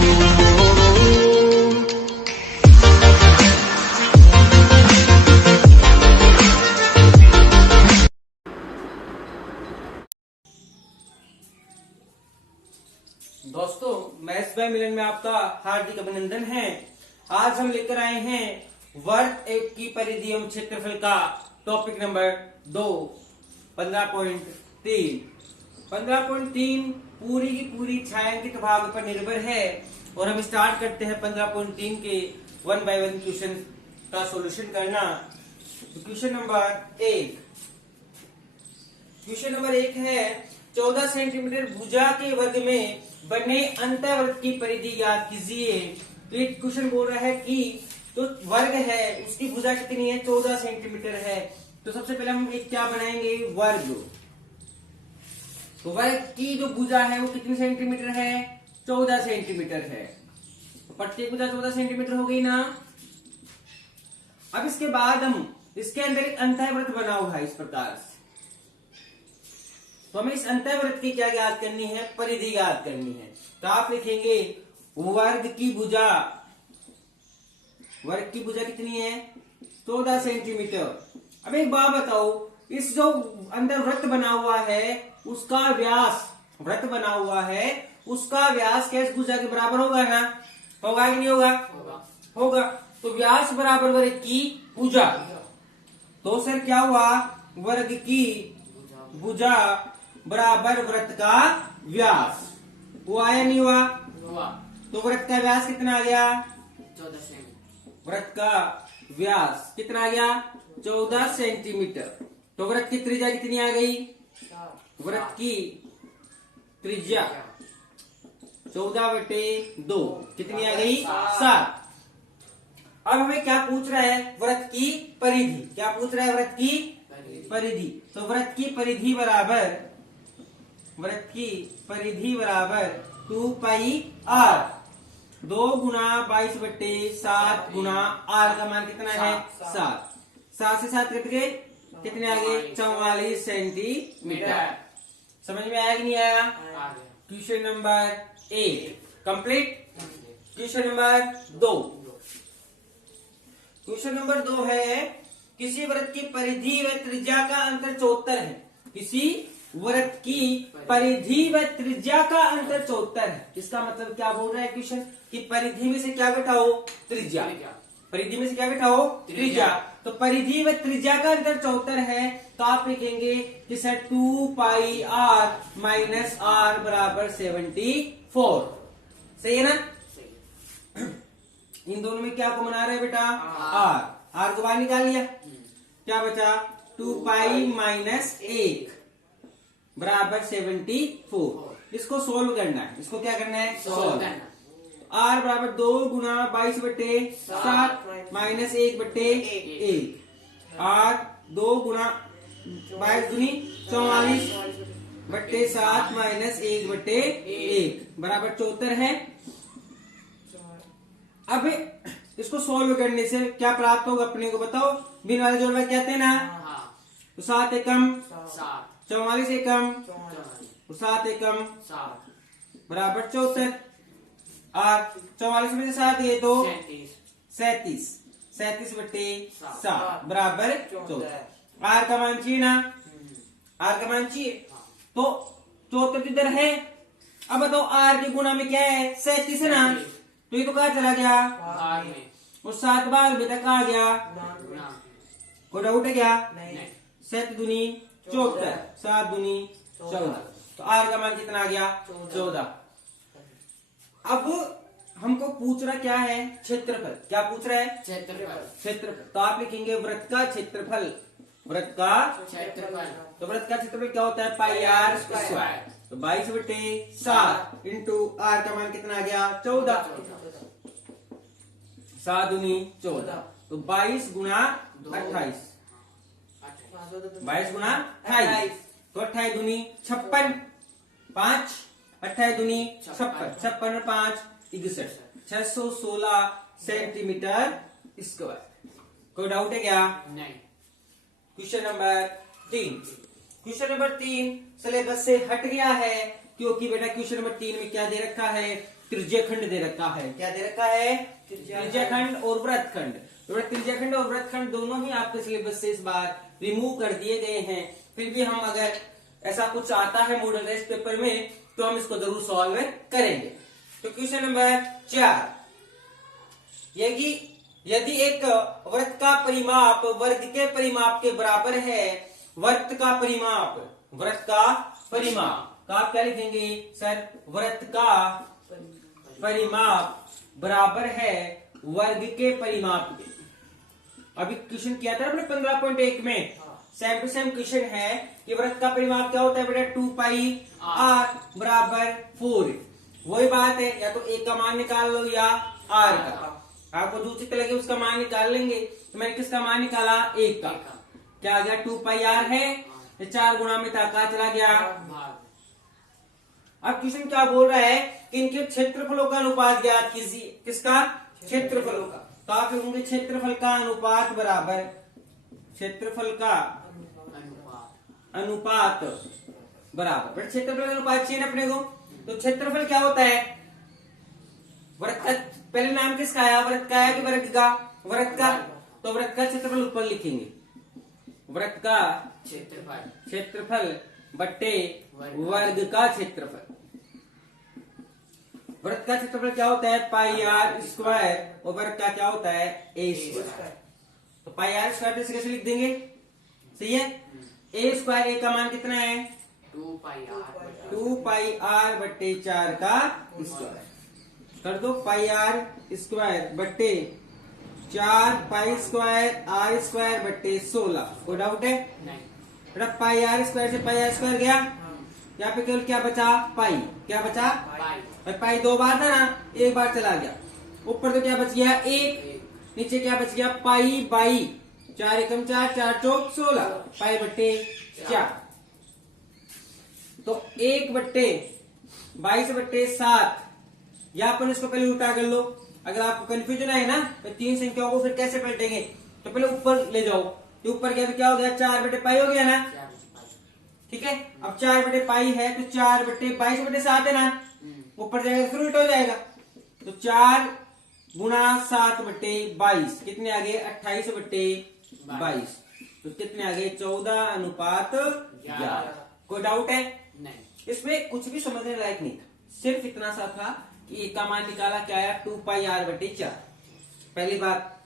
दोस्तों, maths by मिलन में आपका हार्दिक अभिनंदन है। आज हम लेकर आए हैं वर्ग एक की परिधि एवं क्षेत्रफल का टॉपिक नंबर 2, 15.3। 15.3 पूरी की पूरी छायांकित भाग पर निर्भर है और हम स्टार्ट करते हैं 15.3 के 1 बाय 1 क्वेश्चन का सॉल्यूशन करना। तो क्वेश्चन नंबर एक है 14 सेंटीमीटर भुजा के वर्ग में बने अंतःवृत्त की परिधि ज्ञात कीजिए। तो ये क्वेश्चन बोल रहा है कि जो वर्ग है उसकी भुजा कितनी है, 14 सेंटीमीटर है। तो सबसे पहले हम एक क्या बनाएंगे, वर्ग। तो वर्ग की जो भुजा है वो कितनी सेंटीमीटर है, 14 सेंटीमीटर है। तो प्रत्येक भुजा 14 सेंटीमीटर हो गई ना। अब इसके बाद हम इसके अंदर एक अंतःवृत्त बना हुआ है इस प्रकार से। तो हमें इस अंतःवृत्त की क्या ज्ञात करनी है, परिधि ज्ञात करनी है। तो आप लिखेंगे वर्ग की भुजा कितनी है, 14 सेंटीमीटर। अब एक बात बताओ, इस जो अंदर वृत्त बना हुआ है उसका व्यास, उसका व्यास क्या इस भुजा के बराबर होगा ना, होगा कि नहीं होगा? होगा। तो व्यास बराबर वर्ग की भुजा। तो सर क्या हुआ, वर्ग की भुजा बराबर वृत्त का व्यास। वो आया नहीं हुआ? तो वृत्त का व्यास कितना आ गया, 14 सेंटीमीटर। वृत्त का व्यास कितना आ गया, 14 सेंटीमीटर। तो वृत्त की त्रिज्या कितनी आ गई, वृत्त की त्रिज्या 14/2 कितनी आ गई, 7। अब हमें क्या पूछ रहा है, वृत्त की परिधि। क्या पूछ रहा है, वृत्त की परिधि। तो वृत्त की परिधि बराबर 2 पाई r। 2 गुना 22/7 गुना r का मान कितना है, 7। 7 से 7 कट गए, कितने आ गए, 44 सेंटीमीटर। समझ में आया कि नहीं आया? Question number 1 complete. Question number 2 है किसी वृत्त की परिधि व त्रिज्या का अंतर 74 है। किसी वृत्त की परिधि व त्रिज्या का अंतर 74 है। इसका मतलब क्या बोल रहा है क्वेश्चन, कि परिधि में से क्या घटाओ, त्रिज्या। परिधि में से क्या घटाओ, त्रिज्या। तो परिधि व त्रिज्या का अंतर 74 है। तो आप लिखेंगे कि सर 2 पाई r माइनस r बराबर 74। सही है ना? इन दोनों में क्या कॉमन आ रहा है बेटा, r को बाहर निकाल लिया, क्या बचा, 2 पाई माइनस 1 बराबर 74। इसको सोल्व करना है। इसको क्या करना है, सोल्व। r बराबर 2 गुना 22/7 माइनस 1/1। r 2 गुना 22 दूनी 44/7 माइनस 1/1 बराबर 74 है। अब इसको सोल्व करने से क्या प्राप्त होगा अपने को बताओ, बिन वाले जोड़ में कहते हैं ना। तो 7 एकम 44 एकम, तो 7 एकम बराबर 74। और 44 में से 7 ये तो 37/7 बराबर 74। आर का मान चाहिए ना, आर का मान चाहिए। तो 74 इधर है। अब बताओ आर के गुणा में क्या है, 37 है ना। तो ये तो कहा चला गया, और 7 भाग में तक आ गया। कोई डाउट है क्या? 7 दूनी 74, 7 दूनी 14। तो आर का मान कितना आ गया, 14। अब हमको पूछ रहा क्या है, क्षेत्रफल। क्या पूछ रहा है, क्षेत्रफल। तो आप लिखेंगे वृत्त का क्षेत्रफल। तो वृत्त का क्षेत्रफल क्या होता है, पाई r स्क्वायर। तो 22/7 इंटू r का मान कितना आ गया, 14। 7 दूनी 14। तो 22 गुना 28, 22 गुना 28। तो 28 दूनी 56, 5 28 दूनी 56, 56 में 5 61, 616 सेंटीमीटर स्क्वायर। कोई डाउट है क्या? नहीं। क्वेश्चन नंबर 3 सिलेबस से हट गया है, क्योंकि बेटा क्वेश्चन नंबर 3 में क्या दे रखा है, त्रिज्यखंड दे रखा है। क्या दे रखा है? त्रिज्यखंड और वृत्तखंड। तो त्रिज्यखंड और वृत्तखंड दोनों ही आपके सिलेबस से इस बार रिमूव कर दिए गए हैं। फिर भी हम अगर ऐसा कुछ आता है मॉडल टेस्ट पेपर में तो हम इसको जरूर सॉल्व करेंगे। तो क्वेश्चन नंबर 4, यदि एक वृत्त का परिमाप वर्ग के परिमाप के बराबर है, वृत्त का परिमाप का आप क्या लिखेंगे सर? वृत्त का परिमाप बराबर है वर्ग के परिमाप के। अभी क्वेश्चन किया था अपने 15.1 में, सेम टू सेम क्वेश्चन है कि वृत्त का परिमाप क्या होता है बेटा? 2 पाई r बराबर 4। वही बात है, या तो एक का मान निकाल लो या r का। आपको दूसरी लगे उसका मान निकाल लेंगे। तो मैंने किसका मान निकाला? 1 का। क्या आ गया? 2 पाई r है, 4 गुणा में था, कहा चला गया? अब क्वेश्चन क्या बोल रहा है कि इनके क्षेत्रफलों का अनुपात ज्ञात कीजिए। किसका? क्षेत्रफलों का। तो आप लिखेंगे क्षेत्रफल का अनुपात बराबर क्षेत्रफल का अनुपात बराबर क्षेत्रफल का अनुपात चाहिए ना अपने को। तो क्षेत्रफल क्या होता है? वृत्त का पहले नाम किसका आया? वृत्त का आया कि वर्ग का? वृत्त का। तो वृत्त का क्षेत्रफल ऊपर लिखेंगे, वृत्त का क्षेत्रफल बट्टे वर्ग का क्षेत्रफल। वृत्त का क्षेत्रफल क्या होता है? पाई आर स्क्वायर, और वर्ग का क्या होता है? ए स्क्वायर। तो पाई आर स्क्वायर इसे कैसे लिख देंगे? सही है। ए स्क्वायर, ए का मान कितना है? 2 पाई आर बट्टे 4 का स्क्वायर। कर दो पाई आर स्क्वायर बट्टे 4 पाई स्क्वायर आर स्क्वायर बट्टे 16। कोई डाउट है? बेटा पाई आर स्क्वायर से पाई आर स्क्वायर गया, यहाँ पे केवल क्या बचा? पाई। क्या बचा? पाई 2 बार था ना, 1 बार चला गया। ऊपर तो क्या बच गया? 1। नीचे क्या बच गया? पाई बाई 4 एकम 4, 4 चौक 16, पाई बट्टे 4। तो 1 बट्टे 22 बट्टे 7, या अपन इसको पहले उल्टा कर लो। अगर आपको कंफ्यूजन आए ना तो 3 संख्याओं को फिर कैसे पलटेंगे? तो पहले ऊपर ले जाओ। तो ऊपर गया तो क्या हो गया? 4 बटे पाई हो गया ना। ठीक है। अब 4 बटे पाई है तो 4 बटे 22 बटे 7 है ना। ऊपर जाएगा फिर उल्टा हो जाएगा। तो 4 गुणा 7 बटे 22 कितने आ गए? 28 बटे 22। तो कितने आ गए? 14 अनुपात 11। कोई डाउट है? नहीं। इसमें कुछ भी समझने लायक नहीं था, सिर्फ इतना सा था कि एक का मान निकाला, क्या आया? 2 पाई आर बटे 4। पहली बात।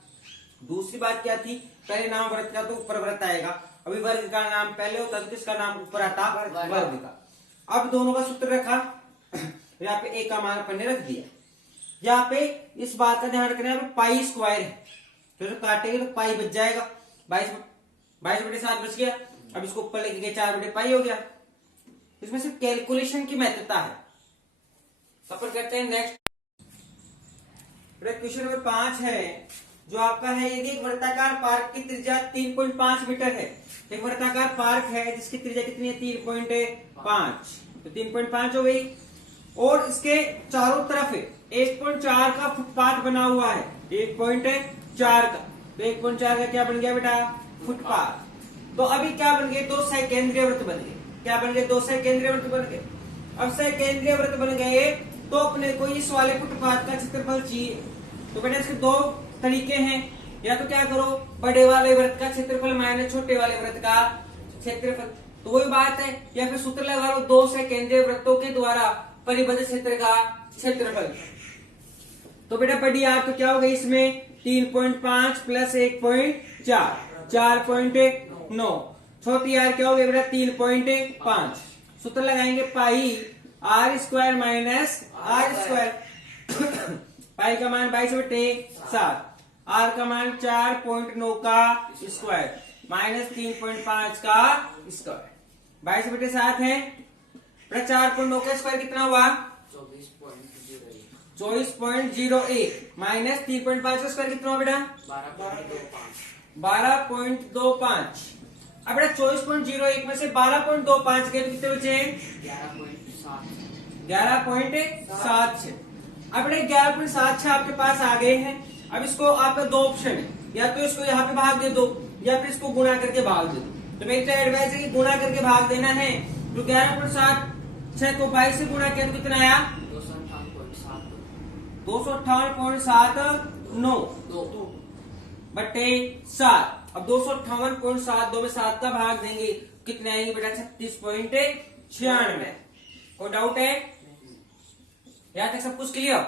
दूसरी बात क्या थी? पहले नाम वृत्त का तो ऊपर वृत्त आएगा। अभी वर्ग का नाम पहले होता तो किसका नाम ऊपर आता? वर्ग का। अब दोनों का सूत्र रखा, यहाँ पे एक का मान अपन ने रख दिया। यहाँ पे इस बात का ध्यान रखना है, पाई स्क्वायर है तो काटेंगे तो पाई बच जाएगा। 22 बटे 7 बच गया। अब इसको ऊपर लेके गए 4 बटे पाई हो गया। इसमें सिर्फ कैलकुलेशन की महत्वता है। अपन करते हैं नेक्स्ट। क्वेश्चन नंबर 5 है जो आपका है, यदि एक वृत्ताकार पार्क की त्रिज्या 3.5 मीटर है। एक वृत्ताकार पार्क है जिसकी त्रिज्या कितनी है? 3.5। तो 3.5 हो गई, और इसके चारों तरफ 1.4 का फुटपाथ बना हुआ है। 1.4 का, तो 1.4 का क्या बन गया बेटा? फुटपाथ। तो अभी क्या बन गए? 2 सकेंद्रीय वृत्त बन गए। क्या बन गए? 2 सकेंद्रीय वृत्त बन गए। अब सकेंद्रीय वृत्त बन गए तो अपने को इस वाले फुटपाथ का क्षेत्रफल चाहिए। तो बेटा इसके 2 तरीके हैं, या तो क्या करो, बड़े वाले वृत्त का क्षेत्रफल माइनस छोटे वाले वृत्त का क्षेत्रफल। तो वही बात है, या फिर सूत्र लगा लो 2 सकेंद्रीय वृत्तों के द्वारा परिबद्ध क्षेत्र का क्षेत्रफल। तो बेटा बड़ी आर तो क्या हो गई इसमें? 3.5 प्लस 1.4, 4.9। छोटी आर क्या हो गई बेटा? 3.5। सूत्र लगाएंगे pi R square minus R square. Pi का मान 22 बटे 7, आर का मान 4.9 का स्क्वायर माइनस 3.5 का स्क्वायर। 22 बटे 7 है। 4.9 का स्क्वायर कितना हुआ? 24.01 माइनस 3.5 का स्क्वायर कितना हुआ बेटा? 12.25। अब बेटा 24.01 में से 12.25 गए तो कितने बचे? 11.76। अब बेटा 11.76 आपके पास आ गए हैं। अब इसको आपका 2 ऑप्शन है, या तो इसको यहाँ पे भाग दे दो या फिर इसको गुणा करके भाग दे दो। तो मेरी तो एडवाइस है कि गुणा करके भाग देना है। तो 11.76 को 22 से गुणा किया तो कितना आया? 258.79 2 बटे 7। अब 258.72 में 7 का भाग देंगे, कितने आएंगे बेटा? 36.96। कोई डाउट है? यहाँ तक सब कुछ क्लियर?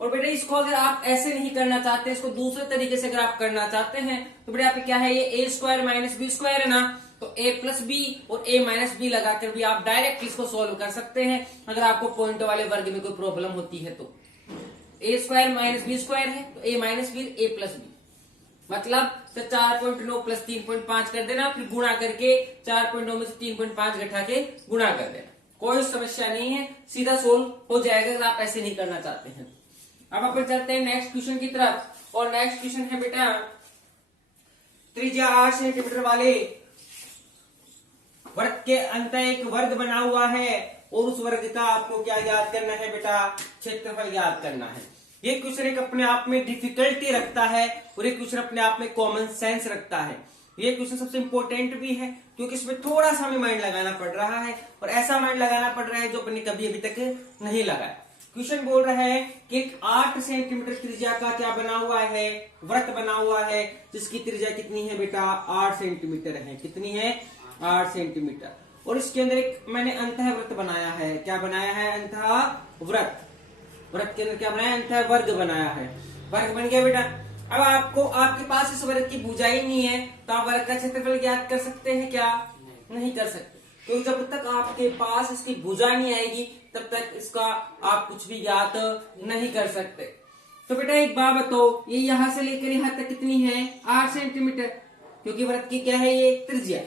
और बेटा इसको अगर आप ऐसे नहीं करना चाहते, इसको दूसरे तरीके से अगर आप करना चाहते हैं तो बेटा आपके क्या है, ये a square minus B square है ना, तो a प्लस बी और a माइनस बी लगाकर भी आप डायरेक्ट इसको सोल्व कर सकते हैं। अगर आपको पॉइंट वाले वर्ग में कोई प्रॉब्लम होती है तो a square minus B square है तो a minus B a plus B, मतलब 4.9 प्लस 3.5 कर देना, फिर गुणा करके 4.9 में से 3.5 घटा के गुणा कर देना। कोई समस्या नहीं है, सीधा सोल्व हो जाएगा अगर आप ऐसे नहीं करना चाहते हैं। अब अपन चलते हैं नेक्स्ट क्वेश्चन की तरफ, और नेक्स्ट क्वेश्चन है बेटा त्रिज्या 8 सेंटीमीटर वाले वृत्त के अंत एक वर्ग बना हुआ है और उस वर्ग का आपको क्या याद करना है बेटा? क्षेत्रफल याद करना है। ये क्वेश्चन एक अपने आप में डिफिकल्टी रखता है और ये क्वेश्चन अपने आप में कॉमन सेंस रखता है। ये क्वेश्चन सबसे इंपॉर्टेंट भी है क्योंकि इसमें थोड़ा सा हमें माइंड लगाना पड़ रहा है, और ऐसा माइंड लगाना पड़ रहा है जो अपने कभी अभी तक नहीं लगाया। क्वेश्चन बोल रहा है कि एक 8 सेंटीमीटर त्रिज्या का क्या बना हुआ है? वृत्त बना हुआ है जिसकी त्रिज्या कितनी है बेटा? 8 सेंटीमीटर है। कितनी है? 8 सेंटीमीटर। और इसके अंदर एक मैंने अंतः वृत्त बनाया है। क्या बनाया है? अंतः वृत्त। वृत्त के अंदर क्या बनाया? अंतः वर्ग बनाया है। वर्ग बन गया बेटा। अब आपको आपके पास इस वर्ग की भुजाई नहीं है तो आप वर्ग का क्षेत्रफल ज्ञात कर सकते हैं क्या? नहीं कर सकते, क्योंकि जब तक आपके पास इसकी भुजा नहीं आएगी तब तक इसका आप कुछ भी ज्ञात नहीं कर सकते। तो बेटा एक बात बताओ, ये यहां से लेकर यहां तक कितनी है? 8 सेंटीमीटर, क्योंकि वृत्त की क्या है? ये त्रिज्या।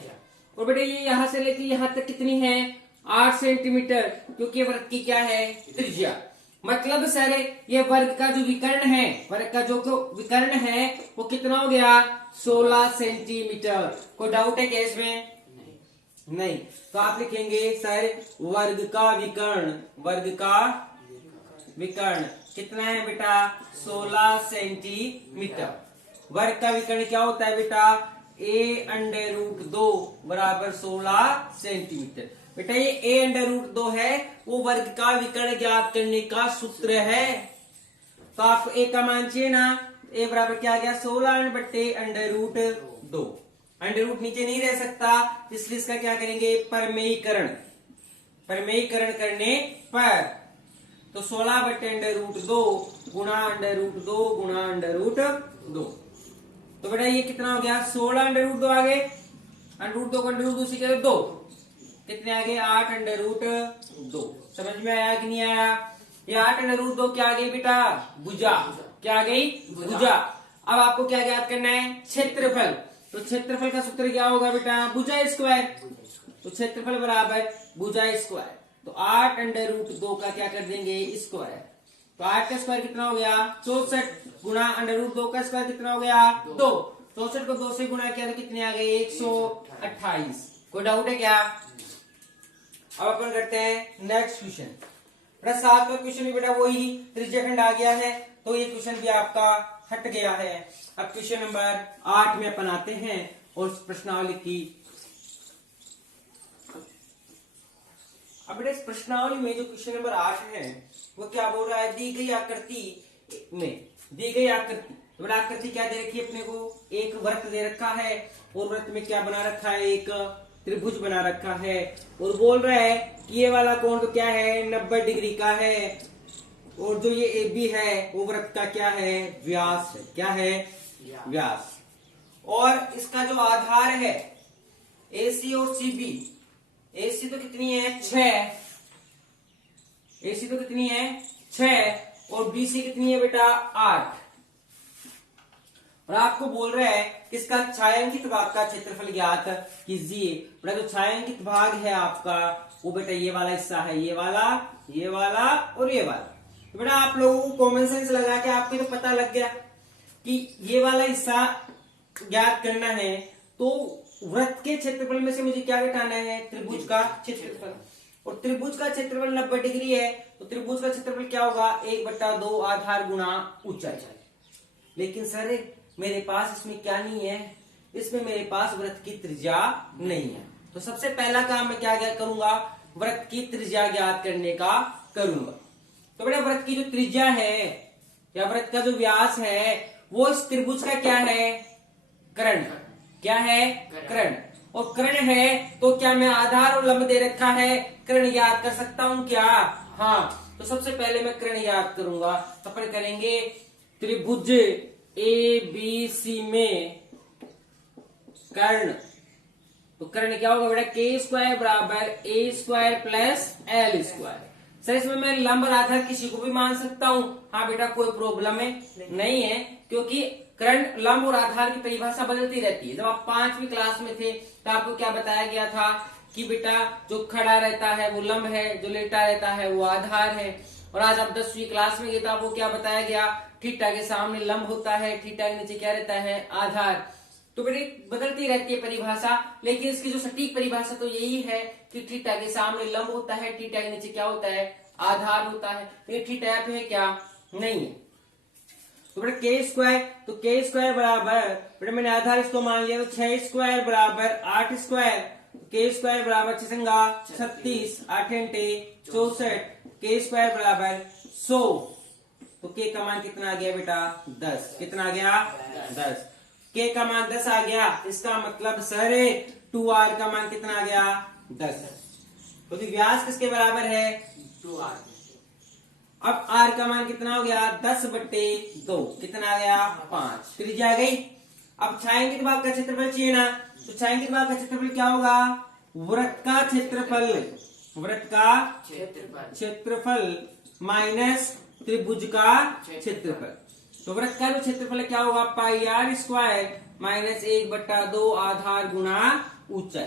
और बेटा ये यहां से लेकर यहां तक कितनी है? 8 सेंटीमीटर, क्योंकि वृत्त की क्या है? त्रिज्या। मतलब सर ये वर्ग का जो विकर्ण है, वर्ग का जो विकर्ण है वो कितना हो गया? 16 सेंटीमीटर। कोई डाउट है क्या इसमें? नहीं। तो आप लिखेंगे सर वर्ग का विकर्ण। वर्ग का विकर्ण कितना है बेटा? 16 सेंटीमीटर। वर्ग का विकर्ण क्या होता है बेटा? a√2 बराबर 16 सेंटीमीटर। बेटा ये a√2 है, वो वर्ग का विकर्ण ज्ञात करने का सूत्र है। तो आपको a का मान चाहिए ना, a बराबर क्या आ गया? 16 बट्टे √2। अंडर नीचे नहीं रह सकता, इसलिए इसका क्या करेंगे? परमेयीकरण। परमेयीकरण करने पर तो 16 बट्टे √2 गुणा √2 गुणा √2। तो बेटा ये कितना हो गया? 16 √2 आ गए, √2 को √2 से क्या 2, कितने आ गए? 8 √2। समझ में आया कि नहीं आया? ये 8 √2 क्या आ गई बेटा? भुजा। क्या आ गई? भुजा। अब आपको क्या ज्ञात करना है? क्षेत्रफल। तो क्षेत्रफल का सूत्र क्या होगा बेटा? भुजा स्क्वायर। तो क्षेत्रफल बराबर भुजा स्क्वायर। तो 8 √2 का क्या कर देंगे? स्क्वायर। तो 8 का स्क्वायर कितना हो गया? 64 गुणा √2 का स्क्वायर कितना हो गया? 2। 64 को 2 से गुणा किया तो कितने आ गए? 128। कोई डाउट है क्या? अब अपन करते हैं नेक्स्ट क्वेश्चन। बेटा 7वां क्वेश्चन भी बेटा वही त्रिज्याखंड आ गया है, तो ये क्वेश्चन भी आपका हट गया है। अब क्वेश्चन नंबर 8 में अपन आते हैं और प्रश्नावली की। अब बेटा इस प्रश्नावली में जो क्वेश्चन नंबर 8 है वो क्या बोल रहा है? दी गई आकृति में, दी गई आकृति, तो बेटा आकृति क्या दे रखी है अपने को? एक वृत्त दे रखा है और वृत्त में क्या बना रखा है? एक त्रिभुज बना रखा है, और बोल रहा है कि ये वाला कोण तो क्या है? 90 डिग्री का है, और जो ये AB है वो वृत्त का क्या है? व्यास है। क्या है? व्यास। और इसका जो आधार है AC और CB, AC तो कितनी है? 6। AC तो कितनी है? 6, और BC कितनी है बेटा? 8। और आपको बोल रहा है कि इसका छायांकित भाग का क्षेत्रफल ज्ञात कीजिए। बेटा जो छायांकित भाग है आपका वो बेटा ये वाला हिस्सा है, ये वाला, ये वाला और ये वाला। तो बेटा आप लोगों को कॉमन सेंस लगा के आपको तो पता लग गया कि ये वाला हिस्सा ज्ञात करना है, तो वृत्त के क्षेत्रफल में से मुझे क्या घटाना है? त्रिभुज का क्षेत्रफल। और त्रिभुज का क्षेत्रफल 90 डिग्री है, तो त्रिभुज का क्षेत्रफल क्या होगा? 1/2 आधार गुणा ऊंचाई। लेकिन सर मेरे पास इसमें क्या नहीं है? इसमें मेरे पास वृत्त की त्रिज्या नहीं है। तो सबसे पहला काम मैं क्या करूंगा? वृत्त की त्रिज्या ज्ञात करने का करूंगा। तो बेटा वृत्त की जो त्रिज्या है या वृत्त का जो व्यास है वो इस त्रिभुज का क्या है? कर्ण। क्या है? कर्ण। और कर्ण है तो क्या मैं आधार और लंब दे रखा है, कर्ण याद कर सकता हूं क्या? हाँ, तो सबसे पहले मैं कर्ण याद करूंगा। तो अपन करेंगे त्रिभुज ABC में कर्ण। तो कर्ण क्या होगा बेटा? k² बराबर a² प्लस l²। सर इसमें मैं लंब और आधार किसी को भी मान सकता हूँ? हाँ बेटा, कोई प्रॉब्लम है नहीं है, क्योंकि कर्ण, लंब और आधार की परिभाषा बदलती रहती है। जब आप 5वीं क्लास में थे तो आपको क्या बताया गया था कि बेटा जो खड़ा रहता है वो लंब है, जो लेटा रहता है वो आधार है। और आज आप 10वीं क्लास में गए तो आपको क्या बताया गया? थीटा के सामने लंब होता है, थीटा के नीचे क्या रहता है? आधार। तो बेटे बदलती रहती है परिभाषा, लेकिन इसकी जो सटीक परिभाषा तो यही है कि थीटा के सामने लंब होता है, थीटा के नीचे क्या होता है? आधार होता है। तो ये थीटा यहाँ पे है क्या? नहीं है। तो बेटा k², तो k² बराबर, बेटा मैंने आधार इसको मान लिया, तो 6² बराबर 8², k² बराबर 6 36, 8 64, k² बराबर 100। तो k का मान कितना आ गया बेटा? 10। कितना आ गया? 10। k का मान 10 आ गया, इसका मतलब सर 2r का मान कितना आ गया? 10। तो व्यास किसके बराबर है? 2r। अब r का मान कितना हो गया? 10/2। कितना आ गया? 5। त्रिज्या आ गई। अब छायांकित भाग का क्षेत्रफल चाहिए ना, तो छायांकित भाग का क्षेत्रफल क्या होगा? वृत्त का क्षेत्रफल, वृत्त का क्षेत्रफल माइनस त्रिभुज का क्षेत्रफल। तो वृत्त का जो क्षेत्रफल क्या होगा? πr² माइनस 1/2 आधार गुणा ऊंचाई।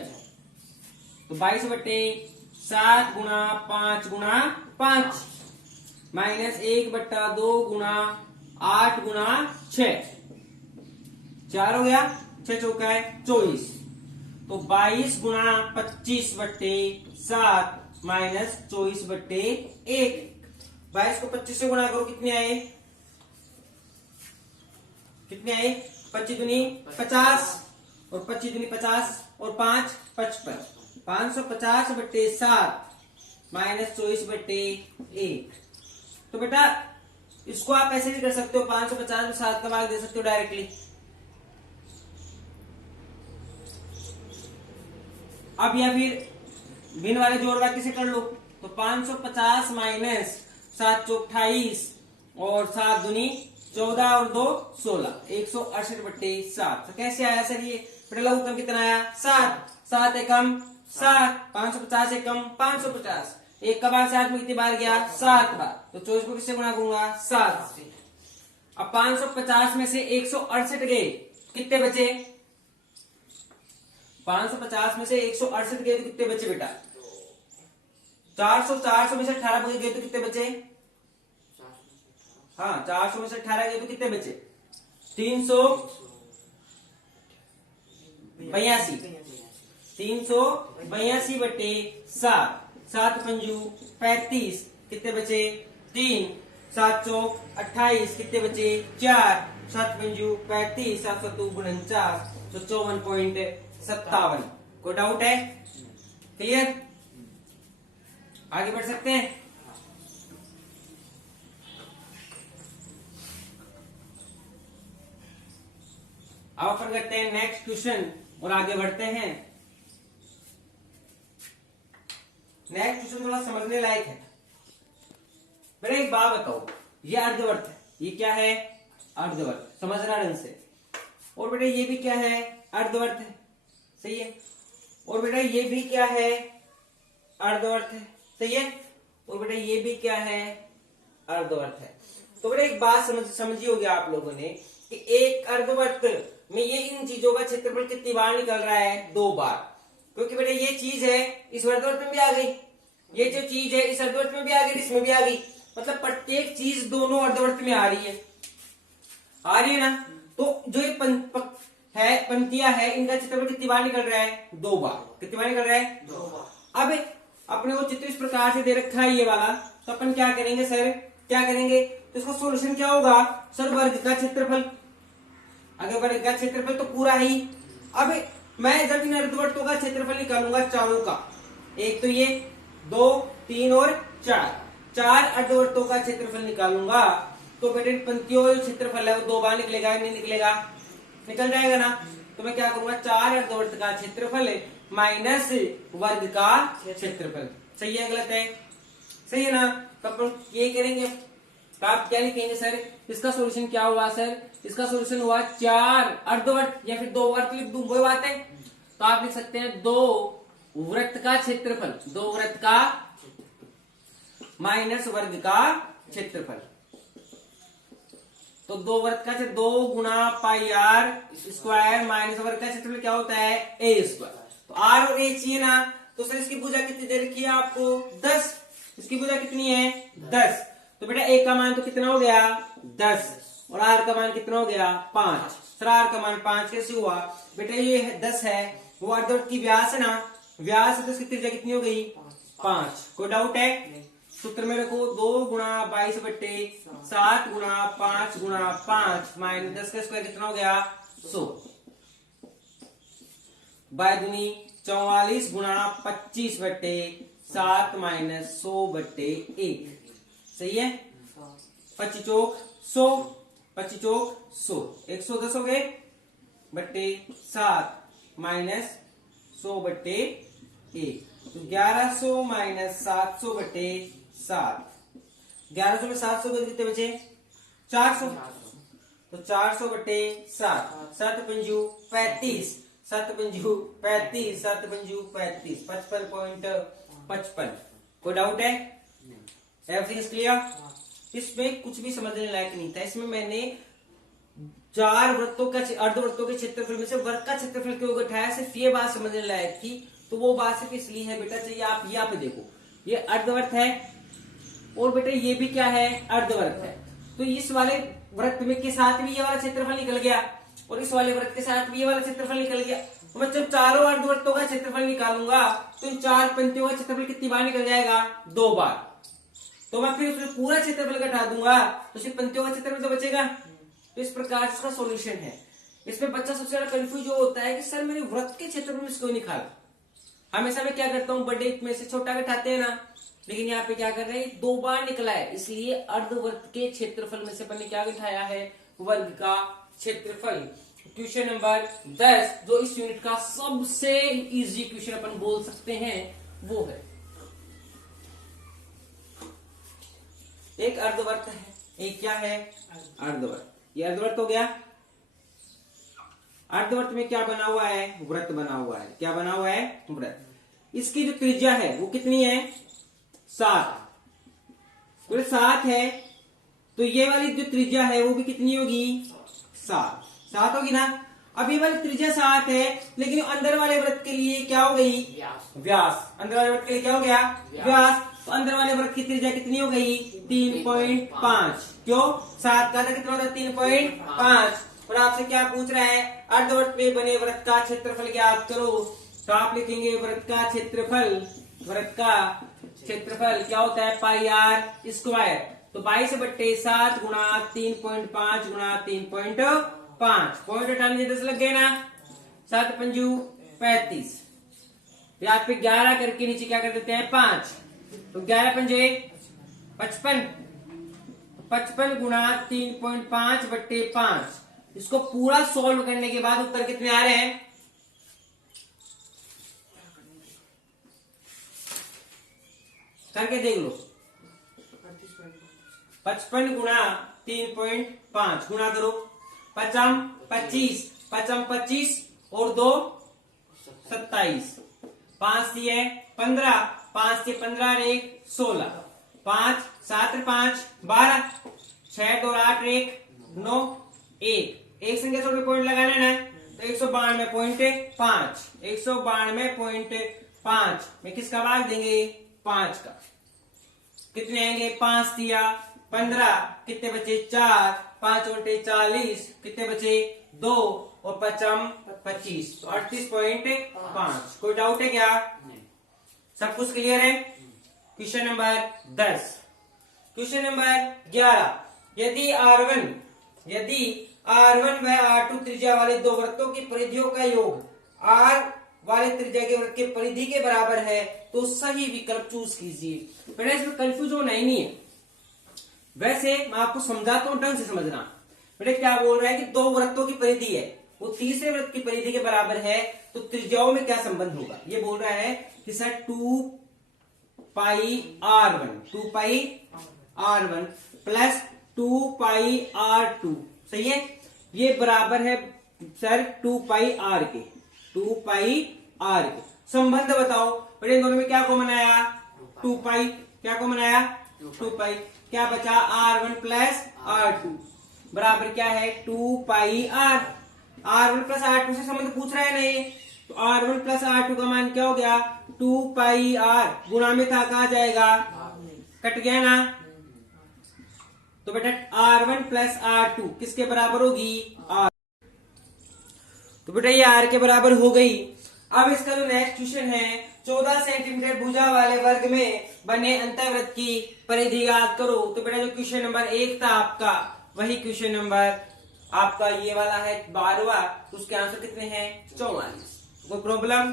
तो 22/7 गुणा 5 गुणा 5 माइनस 1/2 गुणा 8 गुणा 6। 4 हो गया, 6 चौका है 24। तो 22 गुणा 25/7 माइनस 24/1। 22 को 25 से गुणा करो, कितने आए? कितने आए? 25 दूनी 50 और 25 दूनी 50 और 5 55। 550/7 माइनस 24/1। तो बेटा इसको आप ऐसे भी कर सकते हो, 550 में 7 का भाग दे सकते हो डायरेक्टली। अब या फिर भिन्न वाले जोड़ वाक्य से कर लो। तो 550 माइनस 7 चौक 28 और 7 दूनी 14 और 2 16, 168/7। तो कैसे आया सर ये? बेटा उत्तर कितना आया? 7। 7 एकम 7, 550 एकम 550। एक का बार 7 में कितनी बार गया? 7 बार। तो 24 को किससे गुणा करूंगा? 7 से। अब 550 में से 168 गए, कितने बचे? 550 में से 168 गए तो कितने बचे बेटा? 400 में से 18 गए तो कितने बचे? हाँ, 400 में से 18 गए तो कितने बचे? 382। 382/7। 7 पंजू 35, कितने बचे? 3। 7 चौक 28, कितने बचे? 4। 7 पंजू 35, 7 7 49, तो 54.57। कोई डाउट है? क्लियर? आगे बढ़ सकते हैं। अब अपन करते हैं नेक्स्ट क्वेश्चन और आगे बढ़ते हैं। नेक्स्ट क्वेश्चन थोड़ा समझने लायक है। मेरा एक बात बताओ, ये अर्धवर्त है, ये क्या है? अर्धवर्त। समझना ढंग से। और बेटा ये भी क्या है? अर्धवर्त है। सही है। और बेटा ये भी क्या है? अर्धवर्त है। सही है। और बेटा ये भी क्या है? अर्धवर्त है। तो बेटा एक बात समझी होगी आप लोगों ने कि एक अर्धवर्त में ये इन चीजों का क्षेत्रफल कितनी बार निकल रहा है? 2 बार। क्योंकि बेटा ये चीज है इस अर्धवर्त में भी आ गई, ये जो चीज है इस अर्धवर्त में भी आ गई, इसमें भी आ गई। मतलब प्रत्येक चीज दोनों अर्धवर्त में आ रही है ना। तो जो ये पंक्तियां है इनका क्षेत्रफल कितनी बार निकल रहा है? 2 बार। कितनी बार निकल रहा है? 2 बार। अब अपने को चित्र इस प्रकार से दे रखा है ये वाला, तो अपन क्या करेंगे सर? क्या करेंगे? तो इसका सॉल्यूशन क्या होगा? सर वर्ग का क्षेत्रफल। अगर वर्ग का क्षेत्रफल तो पूरा ही। अब मैं जब इन अर्धवर्तों का क्षेत्रफल निकालूंगा चारों का, एक तो ये 2 3 और 4 अर्धवर्तों का क्षेत्रफल निकालूंगा, तो बेटे पंक्तियों का जो क्षेत्रफल है वो 2 बार निकलेगा या नहीं निकलेगा? निकल जाएगा ना। तो मैं क्या करूंगा, 4 अर्धवृत्त का क्षेत्रफल माइनस वर्ग का क्षेत्रफल। सही है गलत है? सही है ना। तो अपन ये करेंगे, तो आप क्या लिखेंगे सर, इसका सॉल्यूशन क्या हुआ सर? इसका सॉल्यूशन हुआ 4 अर्धवृत्त या फिर 2 वर्ग लिख दूं, वही बात है। तो आप लिख सकते हैं 2 वृत्त का क्षेत्रफल, 2 वृत्त का माइनस वर्ग का क्षेत्रफल। तो 2 वृत्त का 2 गुणा पाई आर स्क्वायर माइनस वर्ग का क्षेत्रफल क्या होता है? ए स्क्वायर। तो आर और ए चाहिए ना। तो सर इसकी भुजा कितनी दे रखी है आपको? 10। इसकी भुजा कितनी है? 10। तो बेटा ए का मान तो कितना हो गया? 10 और आर का मान कितना हो गया? 5। सर आर का मान 5 कैसे हुआ? बेटा ये 10 है, वो अर्धवृत्त की व्यास है ना, व्यास है तो इसकी त्रिज्या कितनी हो गई? 5। कोई डाउट है? सूत्र में रखो 2 गुणा 22 बट्टे 7 गुणा 5 गुणा 5 माइनस 10 का स्क्वायर कितना हो गया? 100। बाय दूनी 44 गुणा 25 बट्टे 7 माइनस 100 बट्टे 1। सही है? 25 चौक 100, 25 चौक 100, 110 हो गए बट्टे 7 माइनस 100 बट्टे 1। तो 1100 माइनस 700 बट्टे 7। 1100 में 700 को कितने बचे? 400। तो 400 बट्टे 7, 7 पंजू 35, 7 पंजू 35, 7 पंजू 35, 55.55। कोई डाउट है? Everything is clear? इसमें कुछ भी समझने लायक नहीं था। इसमें मैंने 4 वृत्तों का अर्धवृत्तों के क्षेत्रफल में से वर्ग का क्षेत्रफल क्यों उठाया, सिर्फ ये बात समझने लायक थी। तो वो बात सिर्फ इसलिए है बेटा, चाहिए आप यहाँ पे देखो, ये अर्धवृत्त है और बेटा ये भी क्या है? अर्धवृत्त है। तो इस वाले वृत्त में के साथ भी ये वाला क्षेत्रफल निकल गया और इस वाले वृत्त के साथ भी ये वाला क्षेत्रफल निकल गया। तो मैं जब चारों अर्धवृत्तों का क्षेत्रफल निकालूंगा तो इन 4 पंक्तियों का क्षेत्रफल कितनी बार निकल जाएगा? 2 बार। तो मैं फिर उसमें पूरा क्षेत्रफल घटा दूंगा तो सिर्फ पंक्तियों का क्षेत्रफल तो बचेगा। तो इस प्रकार इसका सॉल्यूशन है। इसमें बच्चा सबसे ज्यादा कंफ्यूज होता है कि सर मैंने वृत्त के क्षेत्रफल में इसको निकाला। हमेशा मैं क्या करता हूँ, बड़े में से छोटा घटाते हैं ना, लेकिन यहाँ पे क्या कर रहे हैं? 2 बार निकला है, इसलिए अर्धवृत्त के क्षेत्रफल में से अपन ने क्या घटाया है? वर्ग का क्षेत्रफल। क्वेश्चन नंबर 10 जो इस यूनिट का सबसे इजी क्वेश्चन अपन बोल सकते हैं वो है। एक अर्धवृत्त है, एक क्या है? अर्धवृत्त। ये अर्धवृत्त हो गया। अर्धवृत्त में क्या बना हुआ है? वृत्त बना हुआ है। क्या बना हुआ है? वृत्त। इसकी जो त्रिज्या है वो कितनी है? 7। 7 है तो ये वाली जो त्रिज्या है वो भी कितनी होगी? 7 होगी ना। अब ये वाली त्रिज्या 7 है, लेकिन अंदर वाले वृत्त के लिए क्या हो गई? व्यास। अंदर वाले वृत्त के लिए क्या हो गया? व्यास। तो अंदर वाले वृत्त की त्रिज्या कितनी हो गई? 3.5। क्यों? 7 का कितना होता है? 3.5। और आपसे क्या पूछ रहा है? अर्धवृत्त में बने वृत्त का क्षेत्रफल ज्ञात करो। तो आप लिखेंगे वृत्त का क्षेत्रफल, वृत्त का क्षेत्रफल क्या होता है? पाई आर स्क्वायर। तो 22 बट्टे 7 गुणा 3.5 गुणा 3.5। पॉइंट हटाने 10 लग गए ना। 7 पंजू 35। यहाँ पे 11 करके नीचे क्या कर देते हैं? 5। तो 11 पंजे 55। 55 गुणा 3.5 बट्टे 5। इसको पूरा सॉल्व करने के बाद उत्तर कितने आ रहे हैं? करके देख लो। 55 गुणा 3.5 गुणा करो। 55 25, 55 25 और 2 27। 5 दिए 15, 5 से 15 और 1 16, 5 7 5 12, 6 2 8 1 9 1। एक संख्या छोड़ के पॉइंट लगाना है ना, तो 192.5। 192.5 में किसका भाग देंगे? 5 का। कितने आएंगे? 5 दिया 15, कितने बचे? 4, 5 उल्टे 40, कितने बचे? 2 और 55 25। तो 38.5। कोई डाउट है क्या? सब कुछ क्लियर है? Question number 10। Question number 11। यदि R1 व R2 त्रिज्या वाले 2 वृत्तों की परिधियों का योग R वाले त्रिज्या के वृत्त के परिधि के बराबर है तो सही विकल्प चूज कीजिए। बेटा इसमें कंफ्यूज होना ही नहीं है। वैसे मैं आपको समझाता हूं, ढंग से समझना। बेटे क्या बोल रहा है कि दो वृत्तों की परिधि है, वो तीसरे वृत्त की परिधि के बराबर है, तो त्रिज्याओं में क्या संबंध होगा। ये बोल रहा है कि सर 2 पाई r1 प्लस 2 पाई r2, सही है। ये बराबर है सर 2 पाई r के, 2 पाई r के। संबंध बताओ बेटे, इन दोनों में क्या कॉमन आया, 2 पाई, क्या कॉमन आया 2 पाई, क्या बचा r1 प्लस r2 बराबर क्या है 2 पाई r। r1 प्लस r2 से संबंध पूछ रहा है नहीं, तो r1 प्लस r2 का मान क्या हो गया 2 पाई r, गुणा में था कहा जाएगा, कट गया ना। तो बेटा r1 प्लस r2 किसके बराबर होगी, r। तो बेटा ये r के बराबर हो गई। अब इसका जो नेक्स्ट क्वेश्चन है, 14 सेंटीमीटर भुजा वाले वर्ग में बने अंतःवृत्त की परिधि याद करो। तो बेटा जो क्वेश्चन नंबर 1 था आपका, वही क्वेश्चन नंबर आपका ये वाला है 12वां, तो उसके आंसर कितने हैं 44। कोई प्रॉब्लम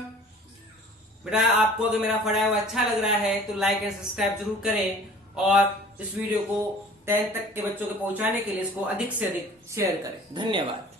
बेटा? आपको अगर मेरा पढ़ाया हुआ अच्छा लग रहा है तो लाइक एंड सब्सक्राइब जरूर करें, और इस वीडियो को 10th तक के बच्चों को पहुंचाने के लिए इसको अधिक से अधिक शेयर करें। धन्यवाद।